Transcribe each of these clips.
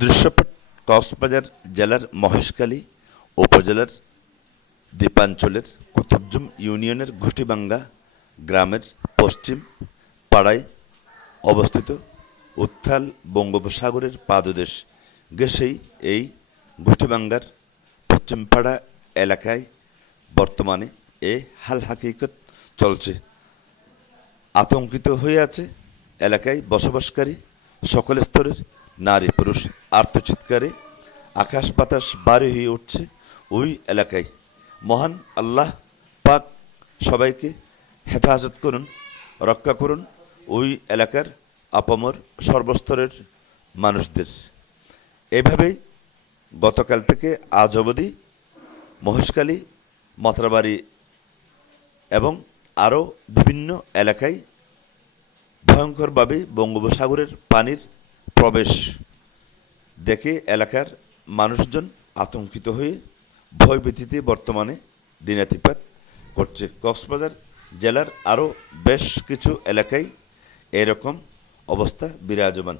দৃশ্যপট কক্সবাজার জেলার মহেশখালী উপজেলার দ্বীপাঞ্চলের কুতুবজুম ইউনিয়নের ঘুটিবাঙ্গা গ্রামের পশ্চিম পাড়ায় অবস্থিত উত্তাল বঙ্গোপসাগরের পাদদেশ ঘেঁষেই এই ঘুটিবাঙ্গার পশ্চিমপাড়া এলাকায় বর্তমানে এ হাল হাকিকত চলছে। আতঙ্কিত হয়ে আছে এলাকায় বসবাসকারী সকল স্তরের নারী পুরুষ। আর্তচিৎকারে আকাশ বাতাস ভারী হয়ে উঠছে ওই এলাকায়। মহান আল্লাহ পাক সবাইকে হেফাজত করুন, রক্ষা করুন ওই এলাকার আপামর সর্বস্তরের মানুষদের। এভাবেই গতকাল থেকে আজ অবধি মহেশখালী, মাত্রাবাড়ি এবং আরও বিভিন্ন এলাকায় ভয়ঙ্করভাবে বঙ্গোপসাগরের পানির প্রবেশ দেখে এলাকার মানুষজন আতঙ্কিত হয়ে ভয়ভীতিতে বর্তমানে দিনাতিপাত করছে। কক্সবাজার জেলার আরও বেশ কিছু এলাকায় এরকম অবস্থা বিরাজমান।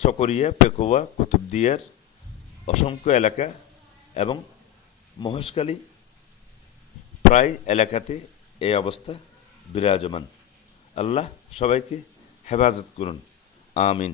চকরিয়া, পেকুয়া, কুতুবদিয়ার অসংখ্য এলাকা এবং মহেশখালী প্রায় এলাকাতে এই অবস্থা বিরাজমান। আল্লাহ সবাইকে হেফাজত করুন, আমিন।